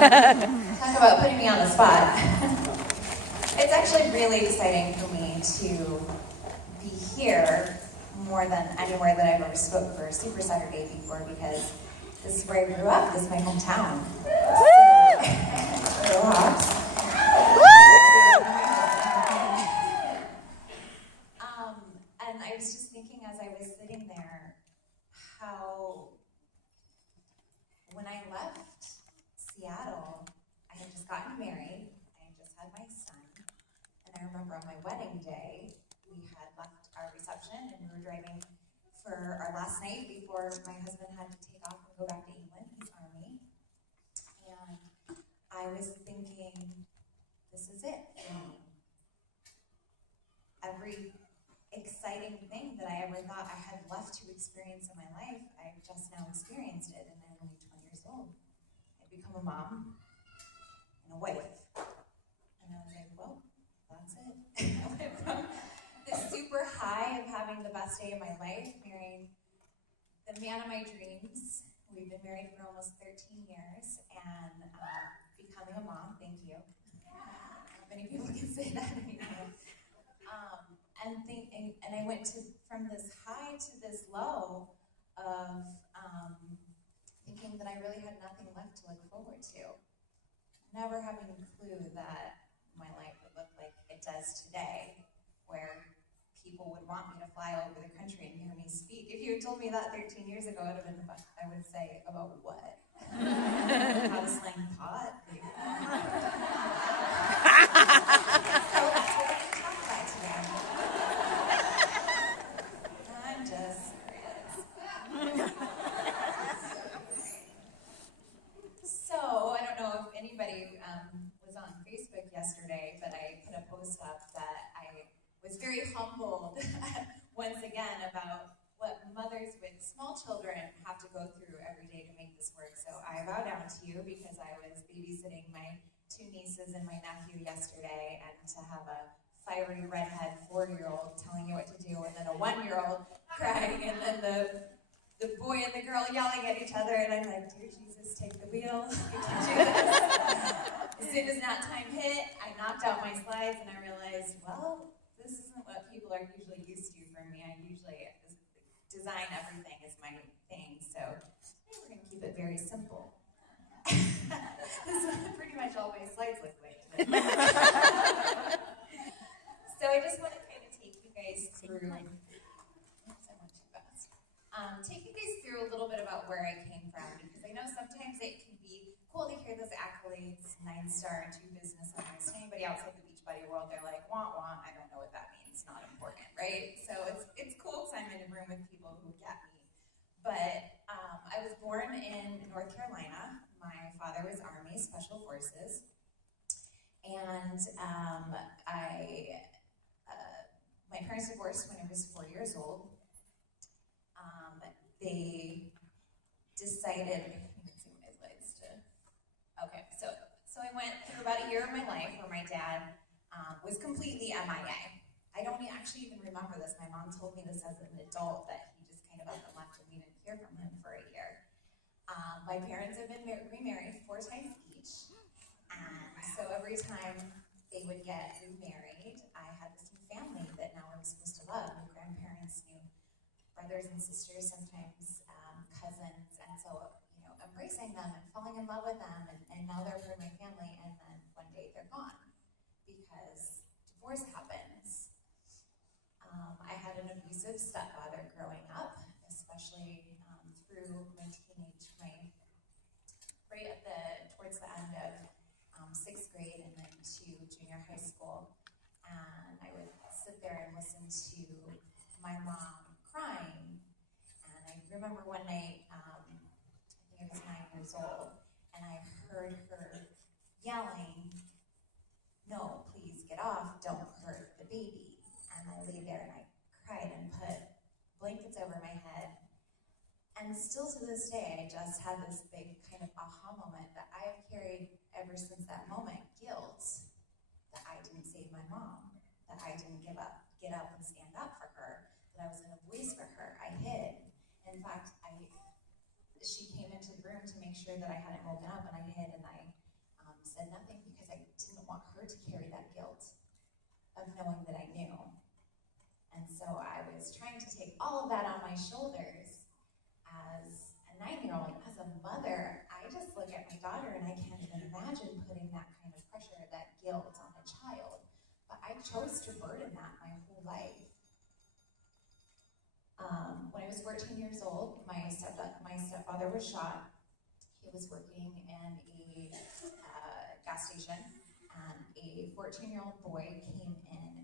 Talk about putting me on the spot. It's actually really exciting for me to be here more than anywhere that I've ever spoke for Super Saturday before, because this is where I grew up. This is my hometown. So, and I was just thinking as I was sitting there how when I left Seattle, I had just gotten married, I had just had my son, and I remember on my wedding day, we had left our reception and we were driving for our last night before my husband had to take off and go back to England, his army, and I was thinking, this is it for me. Every exciting thing that I ever thought I had left to experience in my life, I've just now experienced it, and I'm only 20 years old. I'd become a mom and a wife. And I was like, well, that's it. I went from this super high of having the best day of my life, marrying the man of my dreams. We've been married for almost 13 years, and becoming a mom, thank you. Not many people can say that anymore. And I went from this high to this low of thinking that I really had nothing left to look forward to. Never having a clue that my life would look like it does today, where people would want me to fly all over the country and hear me speak. If you had told me that 13 years ago, it would have been fun. I would say, about what? How to slang pot? Yesterday, but I put a post up that I was very humbled once again about what mothers with small children have to go through every day to make this work. So I bow down to you because I was babysitting my two nieces and my nephew yesterday, and to have a fiery redhead 4-year-old telling you what to do, and then a 1-year-old crying, and then the boy and the girl yelling at each other, and I'm like, dear Jesus, take the wheel. You can do this. As soon as nap time hit, I knocked out my slides, and I realized, well, this isn't what people are usually used to from me. I usually design everything as my thing, so we're going to keep it very simple. This is pretty much all my slides look like today. So I just want to kind of take you guys through. Take you guys through a little bit about where I came from, because I know sometimes it can be cool to hear those accolades, 9-star and 2 business owners. To anybody outside the Beachbody world, they're like, wah, wah, I don't know what that means, not important, right? So it's cool because I'm in a room with people who get me. But I was born in North Carolina. My father was Army Special Forces. And my parents divorced when I was 4 years old. They decided, okay, so I went through about a year of my life where my dad was completely MIA. I don't actually even remember this. My mom told me this as an adult, that he just kind of up and left and we didn't hear from him for a year. My parents have been remarried 4 times each, and so every time they would get remarried, I had this new family that now I'm supposed to love. My grandparents, new brothers and sisters, sometimes cousins, and so embracing them and falling in love with them, and now they're part of my family, and then one day they're gone because divorce happens. I had an abusive stepfather growing up, especially through my teenage, towards the end of 6th grade and then to junior high school, and I would sit there and listen to my mom crying, and I remember one night, I was 9 years old, and I heard her yelling, no, please get off, don't hurt the baby. And I lay there and I cried and put blankets over my head. And still to this day, I just had this big kind of aha moment that I have carried ever since that moment, guilt that I didn't save my mom, that I didn't get up and stand up for her, that I wasn't a voice for her. I hid. In fact, she came into the room to make sure that I hadn't woken up, and I hid, and I knowing that I knew. And so I was trying to take all of that on my shoulders as a 9-year-old. As a mother, I just look at my daughter and I can't even imagine putting that kind of pressure, that guilt on a child. But I chose to burden that my whole life. When I was 14 years old, my stepfather was shot. He was working in a gas station, and a 14-year-old boy came in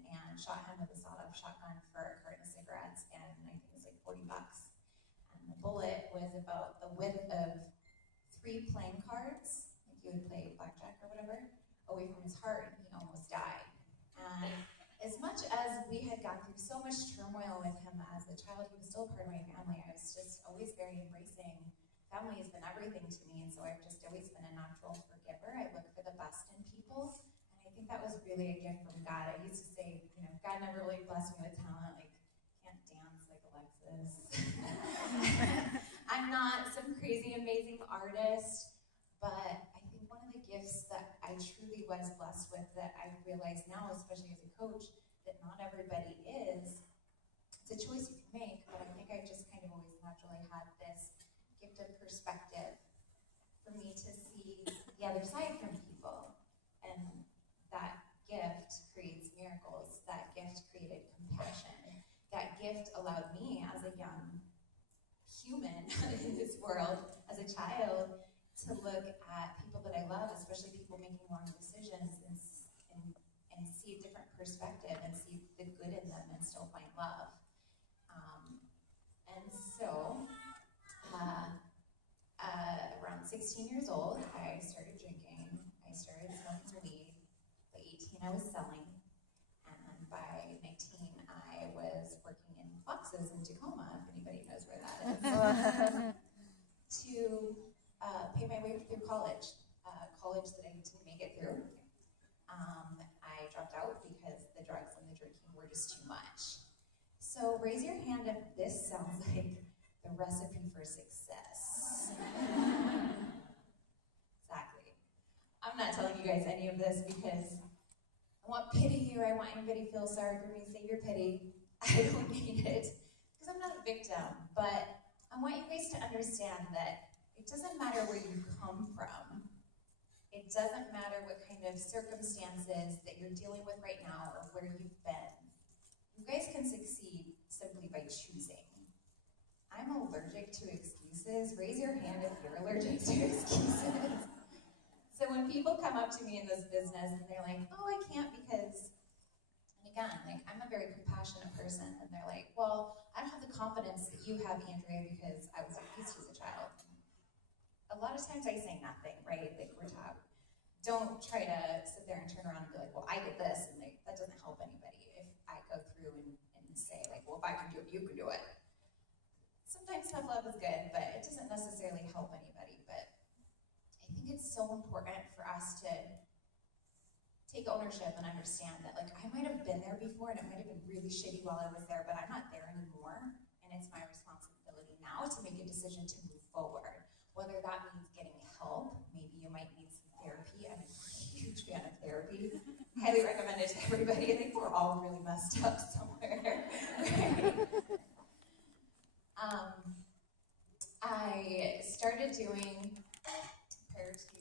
and shot him with a sawed-off shotgun for a carton of cigarettes, and I think it was like $40. And the bullet was about the width of 3 playing cards, like you would play blackjack or whatever, away from his heart, and he almost died. And as much as we had gone through so much turmoil with him as a child, he was still part of my family. I was just always very embracing. Family has been everything to me, and so I've just always been a natural forgiver. I look for the best in people, and I think that was really a gift from God. I used to say, God never really blessed me with talent, like, can't dance like Alexis. I'm not some crazy, amazing artist, but I think one of the gifts that I truly was blessed with that I realize now, especially as a coach, that not everybody is, it's a choice you can make, but I think I've just kind of always naturally had this gift of perspective for me to see the other side from people. And that gift creates miracles. That gift created compassion. That gift allowed me as a young human in this world, as a child, to look at people that I love, especially people making wrong decisions, and see a different perspective and see the good in them and still find love. And so, around 16 years old, I started drinking. I started smoking weed. By 18, I was selling. And by 19, I was working in Foxes in Tacoma, if anybody knows where that is, to pay my way through college. College that I didn't make it through. I dropped out because the drugs and the drinking were just too much. So raise your hand if this sounds like the recipe for success. Exactly. I'm not telling you guys any of this because I want pity or I want anybody to feel sorry for me. Save your pity. I don't need it because I'm not a victim. But I want you guys to understand that it doesn't matter where you come from. It doesn't matter what kind of circumstances that you're dealing with right now or where you've been. You guys can succeed simply by choosing. I'm allergic to excuses. Raise your hand if you're allergic to excuses. So when people come up to me in this business and they're like, oh, I can't because, and again, like I'm a very compassionate person, and they're like, well, I don't have the confidence that you have, Andrea, because I was abused as a child. A lot of times I say nothing, right? Like we're taught. Don't try to sit there and turn around and be like, well, I did this, and like, that doesn't help anybody. If I go through and say like, well, if I can do it, you can do it. Sometimes tough love is good, but it doesn't necessarily help anybody. But I think it's so important for us to take ownership and understand that like I might have been there before and it might have been really shitty while I was there, but I'm not there anymore, and it's my responsibility now to make a decision to move forward. Whether that means getting help, maybe you might need some therapy. I'm a huge fan of therapy. Highly recommend it to everybody. I think we're all really messed up somewhere. I started doing, prior to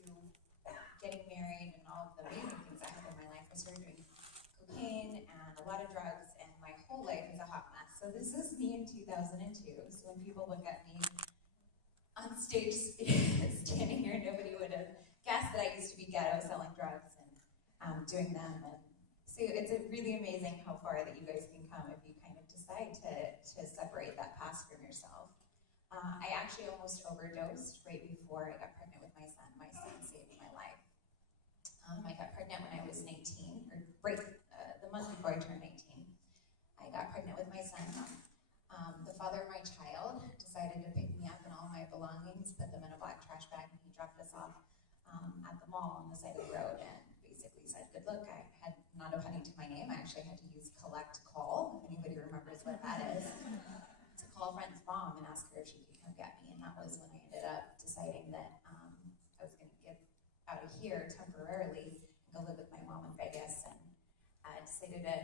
getting married and all of the amazing things that happened in my life, I started doing cocaine and a lot of drugs, and my whole life is a hot mess. So this is me in 2002. So when people look at me on stage standing here, nobody would have guessed that I used to be ghetto selling drugs and doing them. And so it's really amazing how far that you guys can come if you kind of decide to separate that past from yourself. I actually almost overdosed right before I got pregnant with my son. My son saved my life. I got pregnant when I was 19, or right the month before I turned 19. I got pregnant with my son. The father of my child decided to pick me up and all my belongings, put them in a black trash bag, and he dropped us off at the mall on the side of the road and basically said, good luck. I had not a penny to my name. I actually had to use collect call, if anybody remembers what that is, to call a friend's mom and ask her if she could come get me. And that was when I ended up deciding that I was going to get out of here temporarily and go live with my mom in Vegas. And I decided to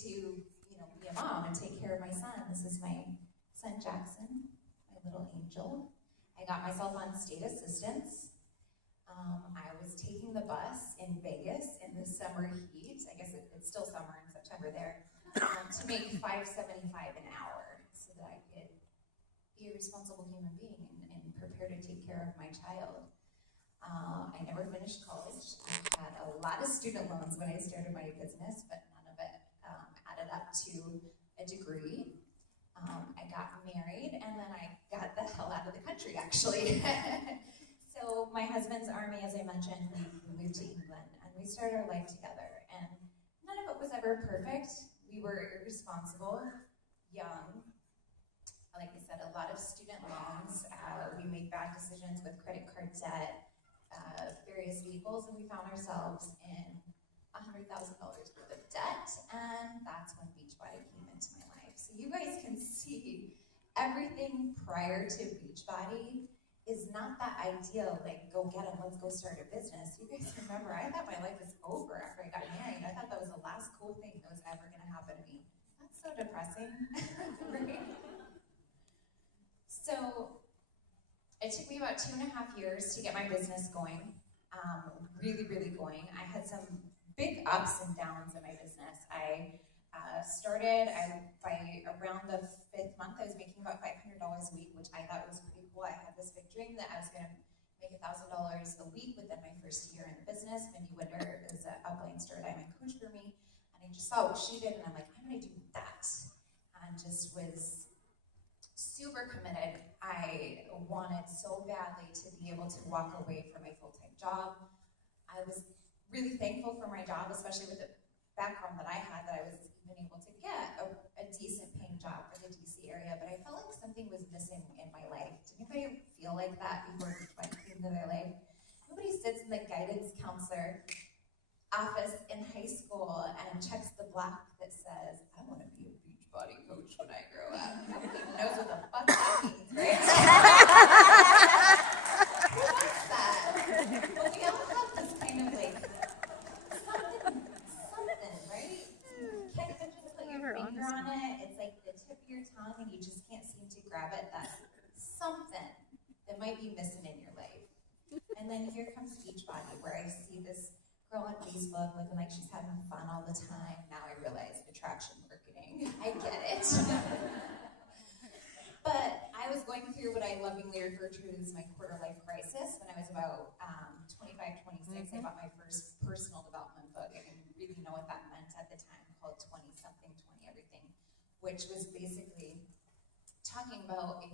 to, be a mom and take care of my son. This is my son Jackson, my little angel. I got myself on state assistance. I was taking the bus in Vegas in the summer heat. I guess it's still summer in September there, to make $5.75 an hour so that I could be a responsible human being and prepare to take care of my child. I never finished college. I had a lot of student loans when I started my business, but none of it added up to a degree. I got married, and then I got the hell out of the country, actually. So my husband's Army, as I mentioned, we moved to England, and we started our life together. And none of it was ever perfect. We were irresponsible, young. Like I said, a lot of student loans. We made bad decisions with credit card debt, various vehicles, and we found ourselves in $100,000 worth of debt, and that's when Beachbody came into my life. So you guys can see everything prior to Beachbody is not that ideal, like go get them, let's go start a business. You guys remember, I thought my life was over after I got married. I thought that was the last cool thing that was ever gonna happen to me. That's so depressing, right? So it took me about 2.5 years to get my business going, really, really going. I had some big ups and downs in my business. I started, by around the 5th month, I was making about $500 a week, which I thought was pretty cool. I had this big dream that I was going to make $1,000 a week within my first year in the business. Mindy Winder is an upline star diamond coach for me, and I just saw what she did, and I'm like, I'm going to do that, and just was super committed. I wanted so badly to be able to walk away from my full-time job. I was really thankful for my job, especially with the background that I had, that I was even able to get a decent paying job for the DC area, but I felt like something was missing in my life. Did anybody feel like that before Beachbody came into their life? Nobody sits in the guidance counselor office in high school and checks the block that says, I want to be a Beachbody coach when I grow up. Nobody knows what the fuck that means, right? Who wants that? Well, we all have this kind of like, something, right? You can't even just put your finger on it. It's like the tip of your tongue and you just can't seem to grab it. That's something that might be missing in your life. And then here comes Beachbody, where I see this girl on Facebook looking like she's having fun all the time. Now I realize attraction marketing. I get it. But I was going through what I lovingly refer to as my quarter-life crisis when I was about 25, 26. I bought my first personal development book. I didn't really know what that meant at the time, called 20-something, 20 everything, which was basically talking about a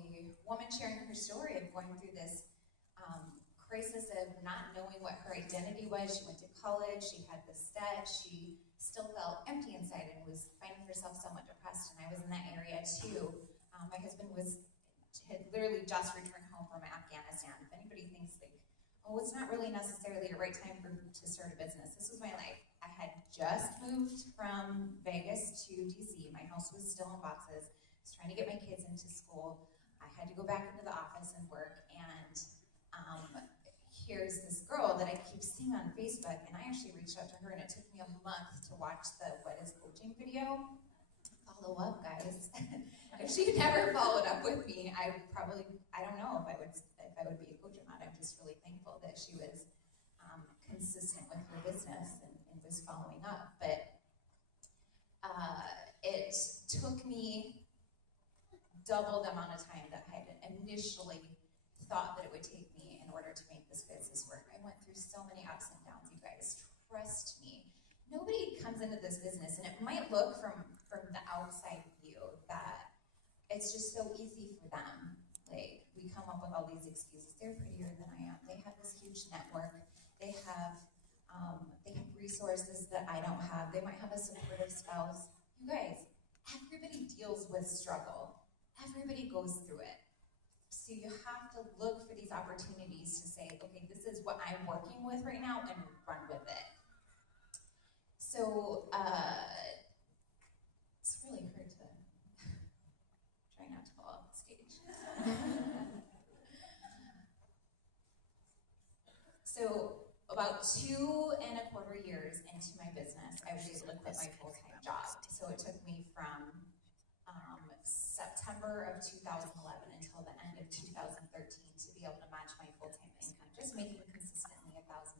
woman sharing her story of going through this crisis of not knowing what her identity was. She went to college, she had this debt, she still felt empty inside and was finding herself somewhat depressed, and I was in that area too. My husband had literally just returned home from Afghanistan. If anybody thinks like, oh, it's not really necessarily a right time to start a business, this was my life. I had just moved from Vegas to DC. My house was still in boxes. I was trying to get my kids into school. I had to go back into the office and work, and here's this girl that I keep seeing on Facebook, and I actually reached out to her, and it took me a month to watch the What is Coaching video. Follow up, guys. If she never followed up with me, I don't know if I would be a coach or not. I'm just really thankful that she was consistent with her business and was following up. But it took me double the amount of time that I had initially thought that it would take me in order to make this business work. I went through so many ups and downs, you guys. Trust me. Nobody comes into this business, and it might look from the outside view that it's just so easy for them. Like, we come up with all these excuses. They're prettier than I am. They have this huge network. They have resources that I don't have. They might have a supportive spouse. You guys, everybody deals with struggle. Everybody goes through it. So you have to look for these opportunities to say, okay, this is what I'm working with right now, and run with it. So it's really hard to try not to fall off the stage. So about 2.25 years into my business, I was able to quit my full-time job. So it took me from September of 2011 until the end of 2013 to be able to match my full-time income, just making consistently $1,000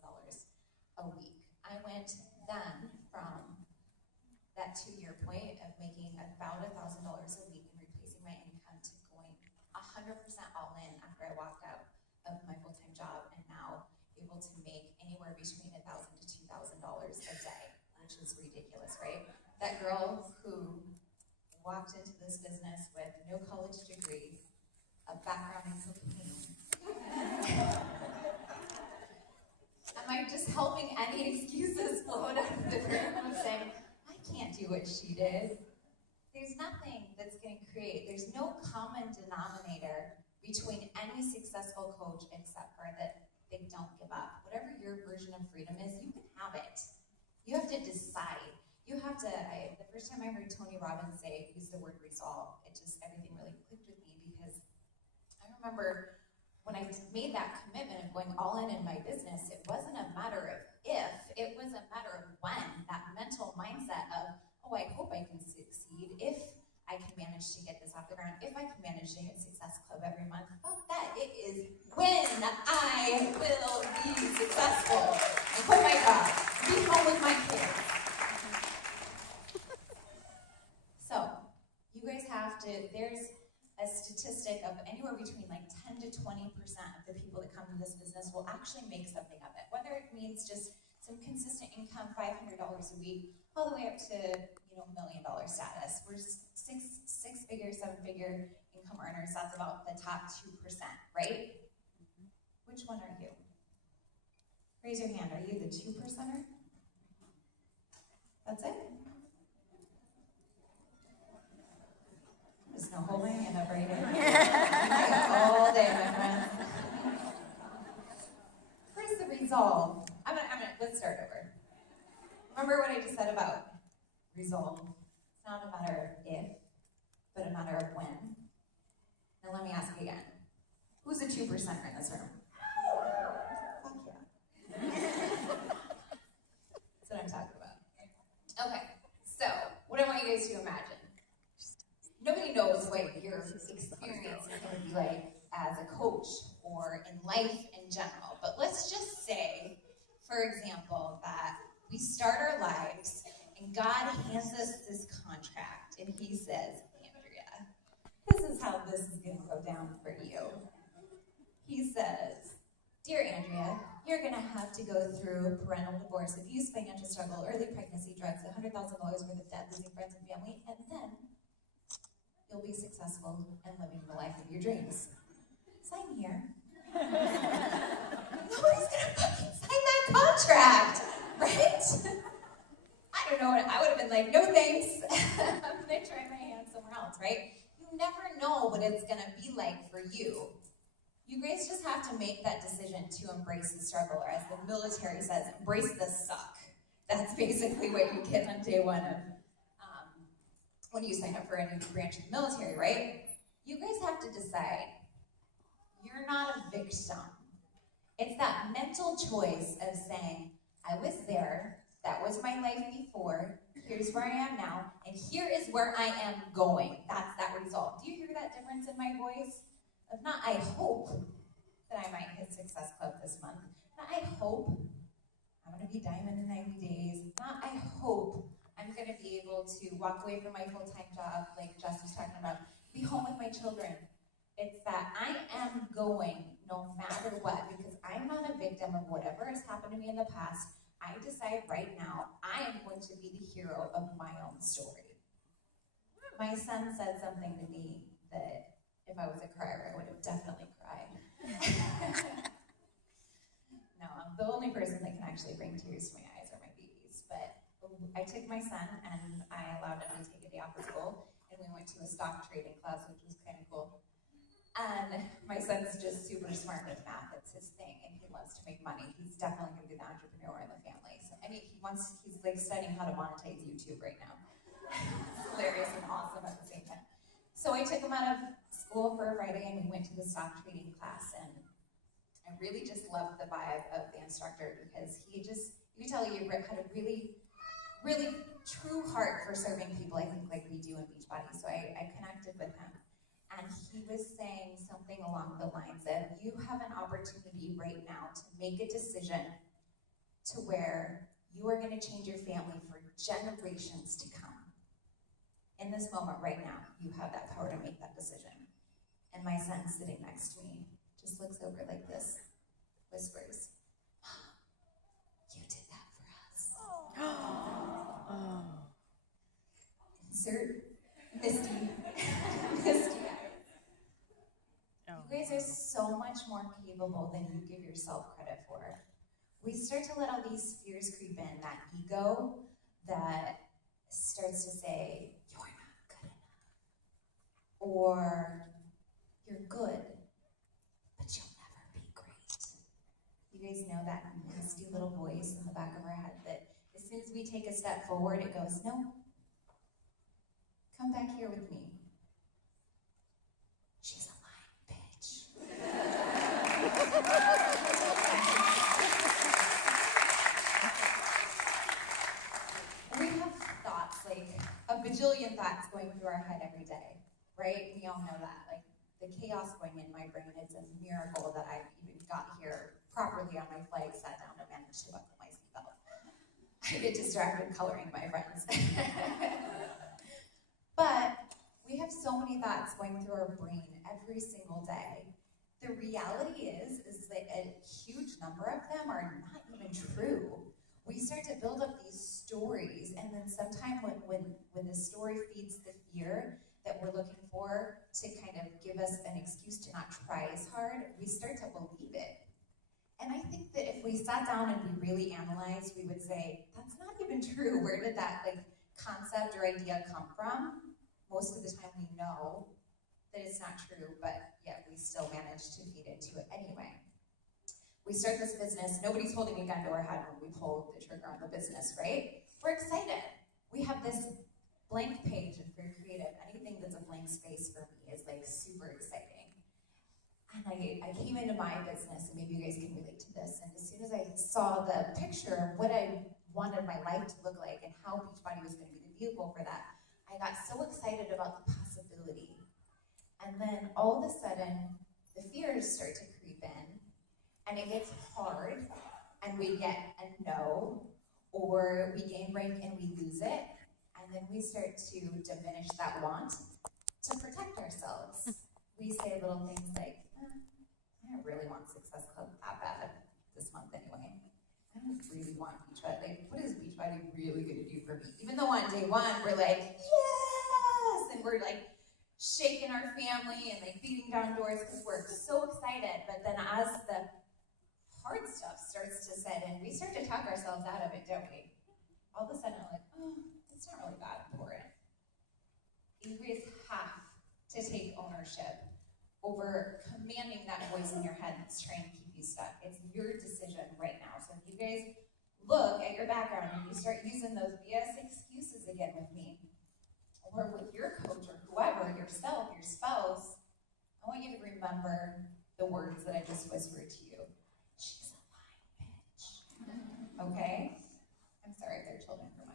a week. I went then from that 2-year point of making about $1,000 a week and replacing my income to going 100% all in after I walked out of my full-time job, and now able to make anywhere between $1,000 to $2,000 a day, which is ridiculous, right? That girl who walked into this business with no college degree, a background in cocaine. Am I just helping any excuses float out of the room of saying, I can't do what she did? There's nothing that's going to create, there's no common denominator between any successful coach except for that they don't give up. Whatever your version of freedom is, you can have it. You have to decide. You have to, the first time I heard Tony Robbins use the word resolve, everything really clicked with me, because I remember when I made that commitment of going all in my business, it wasn't a matter of if, it was a matter of when. That mental mindset of, oh, I hope I can succeed if I can manage to get this off the ground, if I can manage to hit Success Club every month. Fuck that, it is when I will be successful and quit my job, be home with my kids. So, you guys have to, there's a statistic of anywhere between like 10 to 20% of the people that come to this business will actually make something of it. Whether it means just some consistent income, $500 a week, all the way up to, $1 million status. We're six-figure, seven-figure income earners. That's about the top 2%, right? Which one are you? Raise your hand. Are you the 2%er? That's it? There's no holding my hand up right here. All day, my friend. Where's the resolve? Let's start over. Remember what I just said about resolve. It's not a matter of if, but a matter of when. Now let me ask again. Who's a 2%er in this room? Fuck yeah. That's what I'm talking about. Okay, so what I want you guys to imagine. Nobody knows what your experience is going to be like as a coach or in life in general. But let's just say, for example, that we start our lives and God hands us this contract and he says, Andrea, this is how this is going to go down for you. He says, dear Andrea, you're going to have to go through parental divorce, abuse, financial struggle, early pregnancy, drugs, $100,000 worth of debt, losing friends and family, and then you'll be successful and living the life of your dreams. Sign here. Nobody's gonna fucking sign that contract, right? I don't know, I would have been like, no thanks. I'm gonna try my hand somewhere else, right? You never know what it's gonna be like for you. You guys just have to make that decision to embrace the struggle, or as the military says, embrace the suck. That's basically what you get on day one of when you sign up for a new branch of the military, right? You guys have to decide. You're not a victim. It's that mental choice of saying, I was there, that was my life before, here's where I am now, and here is where I am going. That's that resolve. Do you hear that difference in my voice? Of not, I hope that I might hit Success Club this month. Not, I hope I'm going to be diamond in 90 days. Not, I hope I'm going to be able to walk away from my full-time job, like Jess was talking about, be home with my children. It's that I am going no matter what, because I'm not a victim of whatever has happened to me in the past. I decide right now I am going to be the hero of my own story. My son said something to me that if I was a crier, I would have definitely cried. No, the only person that can actually bring tears to my eyes are my babies, but I took my son and I allowed him to take a day off of school, and we went to a stock trading class, which was kind of cool. And my son's just super smart with math. It's his thing, and he loves to make money. He's definitely going to be the entrepreneur in the family. So, I mean, he's like studying how to monetize YouTube right now. It's hilarious and awesome at the same time. So I took him out of school for a Friday, and we went to the stock trading class, and I I really just loved the vibe of the instructor because you could tell he had a really, really true heart for serving people, I think, like we do in Beachbody. So I connected with him. And he was saying something along the lines of, you have an opportunity right now to make a decision to where you are going to change your family for generations to come. In this moment right now, you have that power to make that decision. And my son sitting next to me just looks over like this, whispers, you did that for us. Insert Misty. Misty. You guys are so much more capable than you give yourself credit for. We start to let all these fears creep in, that ego that starts to say, you're not good enough. Or, you're good, but you'll never be great. You guys know that misty little voice in the back of our head that as soon as we take a step forward, it goes, no, come back here with me. She's a lying bitch. We have thoughts, like a bajillion thoughts going through our head every day, right? We all know that. Like, the chaos going in my brain, it's a miracle that I even got here properly on my flight, sat down and managed to buckle my seatbelt. I get distracted coloring my friends. But we have so many thoughts going through our brain every single day. The reality is that a huge number of them are not even true. We start to build up these stories, and then sometime when the story feeds the fear that we're looking for to kind of give us an excuse to not try as hard, we start to believe it. And I think that if we sat down and we really analyzed, we would say, that's not even true. Where did that concept or idea come from? Most of the time we know that it's not true, but yet we still manage to feed into it anyway. We start this business, nobody's holding a gun to our head when we pull the trigger on the business, right? We're excited. We have this blank page, if we're creative, anything that's a blank space for me is super exciting. And I came into my business, and maybe you guys can relate to this, and as soon as I saw the picture of what I wanted my life to look like and how Beachbody was going to be the vehicle for that, I got so excited about the possibility. And then all of a sudden, the fears start to creep in, and it gets hard, and we get a no, or we gain rank and we lose it, and then we start to diminish that want to protect ourselves. We say little things like, I don't really want Success Club that bad this month anyway. I don't really want Beachbody. What is Beachbody really going to do for me? Even though on day one, we're like, yes! And we're shaking our family and beating down doors because we're so excited. But then as the hard stuff starts to set in, we start to talk ourselves out of it, don't we? All of a sudden, we're like, oh, it's not really that important. You guys have to take ownership over commanding that voice in your head that's trying to keep you stuck. It's your decision right now. So if you guys look at your background and you start using those BS excuses again with me, or with your coach or whoever, yourself, your spouse, I want you to remember the words that I just whispered to you. She's a lying bitch. Okay? I'm sorry if they're children from. I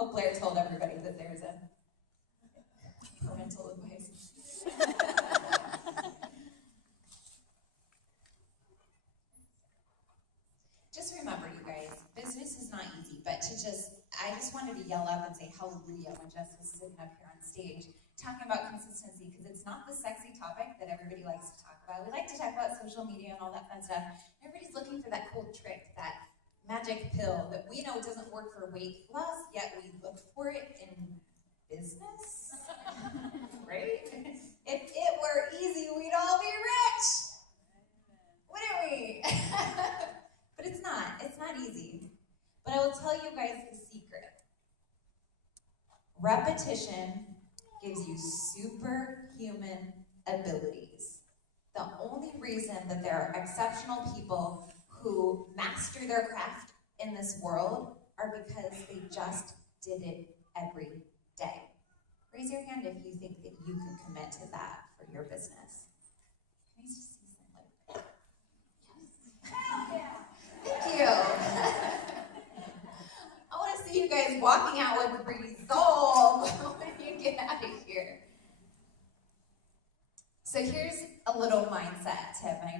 hope Blair told everybody that there's a parental advice. Just remember, you guys, business is not easy, but I just wanted to yell up and say hallelujah when Jess was sitting up here on stage talking about consistency, because it's not the sexy topic that everybody likes to talk about. We like to talk about social media and all that fun stuff. Everybody's looking for that cool trick, that magic pill that we know doesn't work for weight loss, yet we look for it in business, right? If it were easy, we'd all be rich, wouldn't we? But it's not. It's not easy. But I will tell you guys the secret. Repetition gives you superhuman abilities. The only reason that there are exceptional people who master their craft in this world are because they just did it every day. Raise your hand if you think that you can commit to that for your business. Can I just see some walking out with resolve when you get out of here. So here's a little mindset tip, and I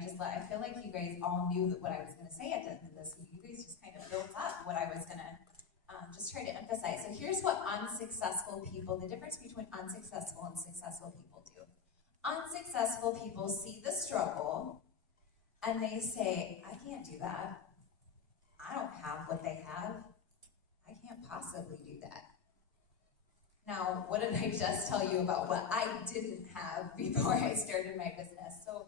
feel like you guys all knew what I was going to say at the end of this. You guys just kind of built up what I was going to just try to emphasize. So here's what unsuccessful people, the difference between unsuccessful and successful people do. Unsuccessful people see the struggle, and they say, I can't do that. I don't have what they have. I can't possibly do that. Now, what did I just tell you about what I didn't have before I started my business? So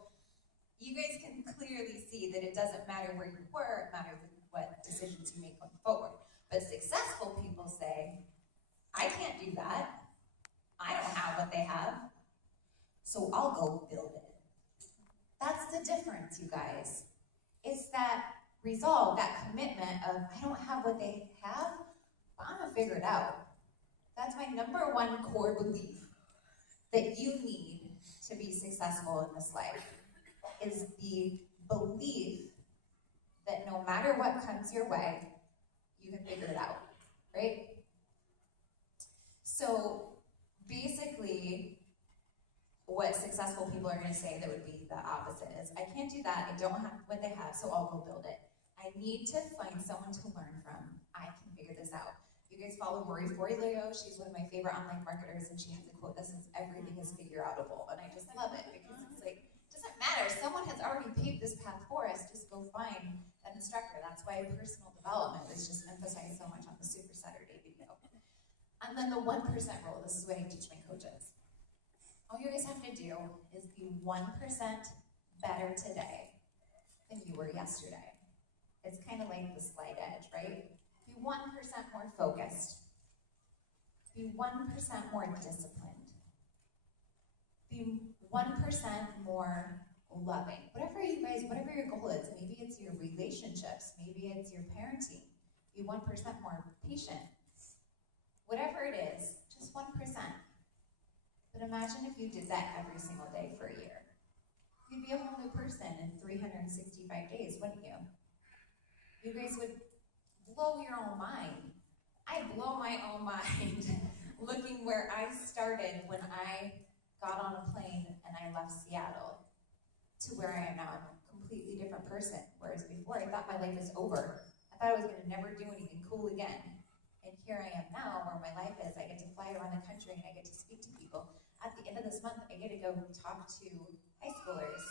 you guys can clearly see that it doesn't matter where you were, it matters what decisions you make going forward. But successful people say, I can't do that. I don't have what they have. So I'll go build it. That's the difference, you guys. It's that resolve, that commitment of, I don't have what they have, but I'm going to figure it out. That's my number one core belief that you need to be successful in this life, is the belief that no matter what comes your way, you can figure it out, right? So basically, what successful people are going to say that would be the opposite is, I can't do that, I don't have what they have, so I'll go build it. I need to find someone to learn from. I can figure this out. You guys follow Marie Forleo. She's one of my favorite online marketers, and she has a quote that says, everything is figure-outable, and I just love it, because it's like, it doesn't matter. Someone has already paved this path for us. Just go find an instructor. That's why personal development is just emphasized so much on the Super Saturday video. And then the 1% rule. This is what I teach my coaches. All you guys have to do is be 1% better today than you were yesterday. It's kind of like the slight edge, right? Be 1% more focused. Be 1% more disciplined. Be 1% more loving. Whatever your goal is, maybe it's your relationships, maybe it's your parenting. Be 1% more patient. Whatever it is, just 1%. But imagine if you did that every single day for a year. You'd be a whole new person in 365 days, wouldn't you? You guys would blow your own mind. I blow my own mind looking where I started when I got on a plane and I left Seattle to where I am now. I'm a completely different person. Whereas before, I thought my life was over. I thought I was going to never do anything cool again. And here I am now where my life is. I get to fly around the country and I get to speak to people. At the end of this month, I get to go talk to high schoolers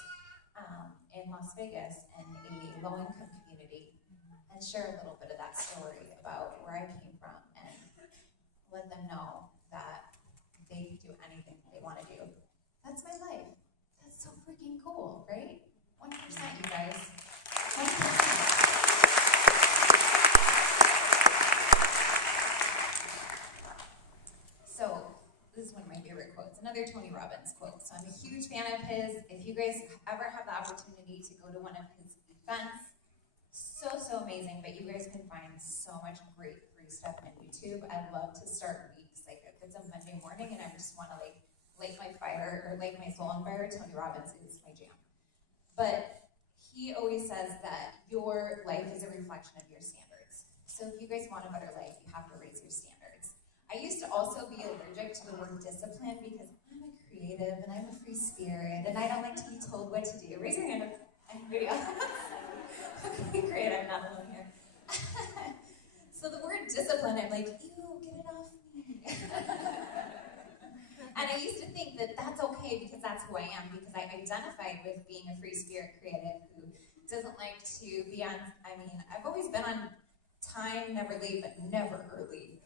in Las Vegas in a low-income community and share a little bit of that story about where I came from and let them know that they can do anything they want to do. That's my life. That's so freaking cool, right? 1%, you guys. 1%. So, this is one of my favorite quotes. Another Tony Robbins quote. So I'm a huge fan of his. If you guys ever have the opportunity to go to one of his events, so amazing, but you guys can find so much great free stuff on YouTube. I love to start weeks, like if it's a Monday morning and I just want to like light my fire or light my soul on fire, Tony Robbins is my jam. But he always says that your life is a reflection of your standards. So if you guys want a better life, you have to raise your standards. I used to also be allergic to the word discipline because I'm a creative and I'm a free spirit and I don't like to be told what to do. Raise your hand if anybody else. Okay, great, I'm not alone here. So the word discipline, I'm like, ew, get it off me. And I used to think that that's okay because that's who I am, because I identified with being a free spirit creative who doesn't like to be on, I've always been on time, never late, but never early.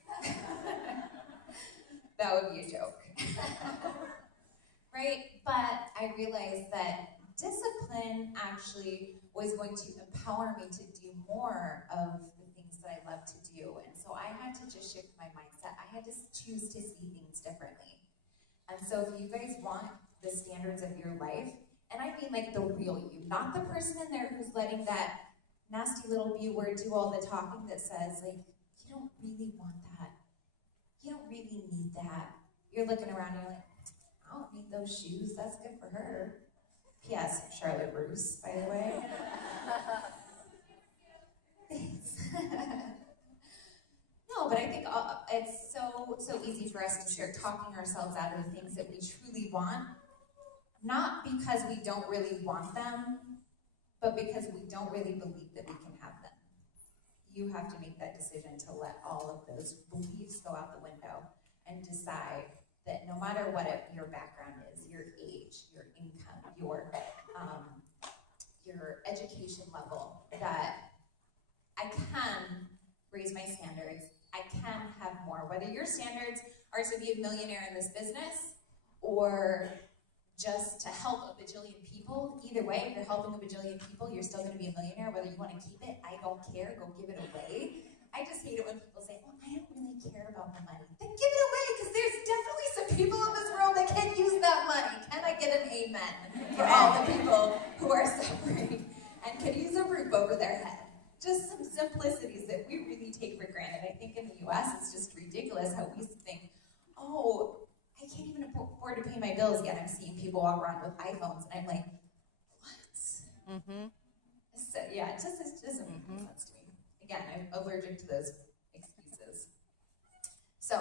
That would be a joke. Right? But I realized that discipline actually was going to empower me to do more of the things that I love to do. And so I had to just shift my mindset. I had to choose to see things differently. And so if you guys want the standards of your life, and I mean like the real you, not the person in there who's letting that nasty little B word do all the talking that says, like, you don't really want that. You don't really need that. You're looking around and you're like, I don't need those shoes. That's good for her. P.S. Charlotte Bruce, by the way. Thanks. No, but I think it's so easy for us to start talking ourselves out of the things that we truly want, not because we don't really want them, but because we don't really believe that we can have them. You have to make that decision to let all of those beliefs go out the window and decide that no matter what your background is, your age, your income, your education level, that I can raise my standards, I can have more. Whether your standards are to be a millionaire in this business or just to help a bajillion people, either way, if you're helping a bajillion people, you're still going to be a millionaire. Whether you want to keep it, I don't care, go give it away. I just hate it when people say, well, I don't really care about the money. Then give it away, because there's definitely some people in this world that can use that money. Can I get an amen for all the people who are suffering and could use a roof over their head? Just some simplicities that we really take for granted. I think in the US, it's just ridiculous how we think, oh, I can't even afford to pay my bills yet. I'm seeing people walk around with iPhones, and I'm like, what? Mm-hmm. So, yeah, it just doesn't make any sense to me. Again, I'm allergic to those excuses. So,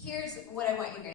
here's what I want you guys